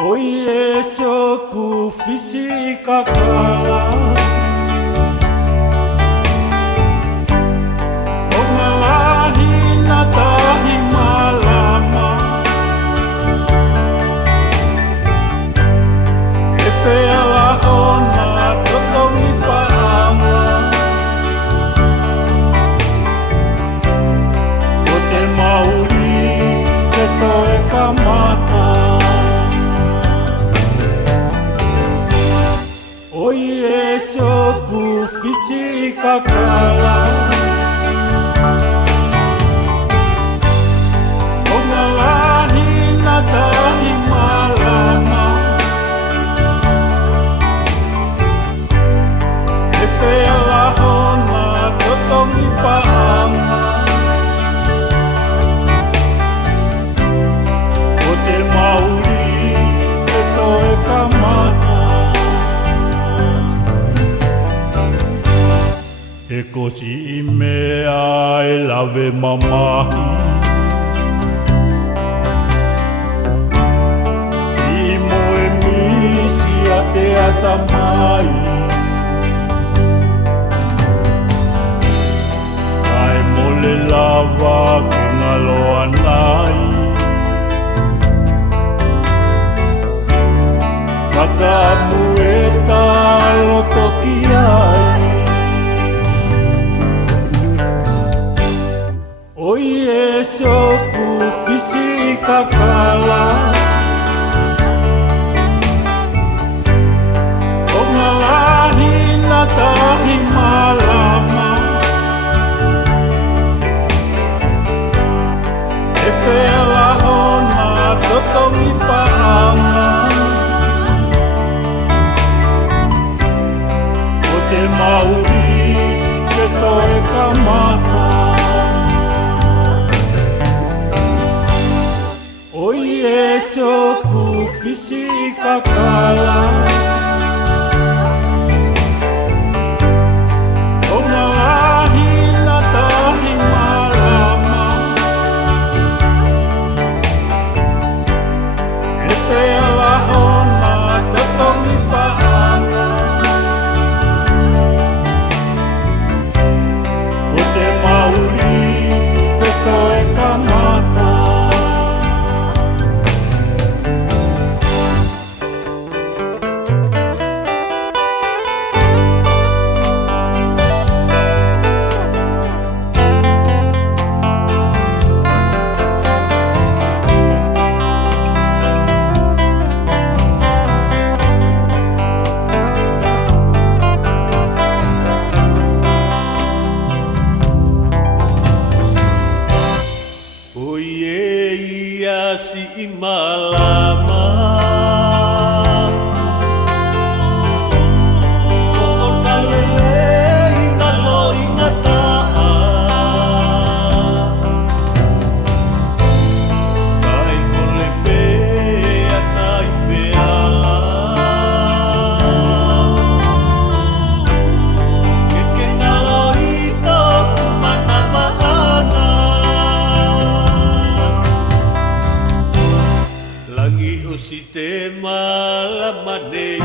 Oie soku fisika kala O ngalahi na tahi malama E whea laho na totongi paanga O te mauri te toe ka mata Oie soku fisika kala O ngalahi na tahi malama E whea laho na totongi paanga O te mauri te toe ka mata E kosi I mea e lawe mamahi Si moe misi a te ata mai Kai mole lava ke ngaloa nai Whakamu e talo toki ai Oie soku fisika kala O ngalahi na tahi malama E whea laho na totongi paanga O te mauri te toe ka mata Oie soku fisika kala O ngalahi na tahi malama E whea laho na totongi paanga O te mauri te toe ka mata Si malama O nalele ingalo ingataa Kai mole pea kai feala Ke ngalo ito kumana maanga Langi o si te malama nei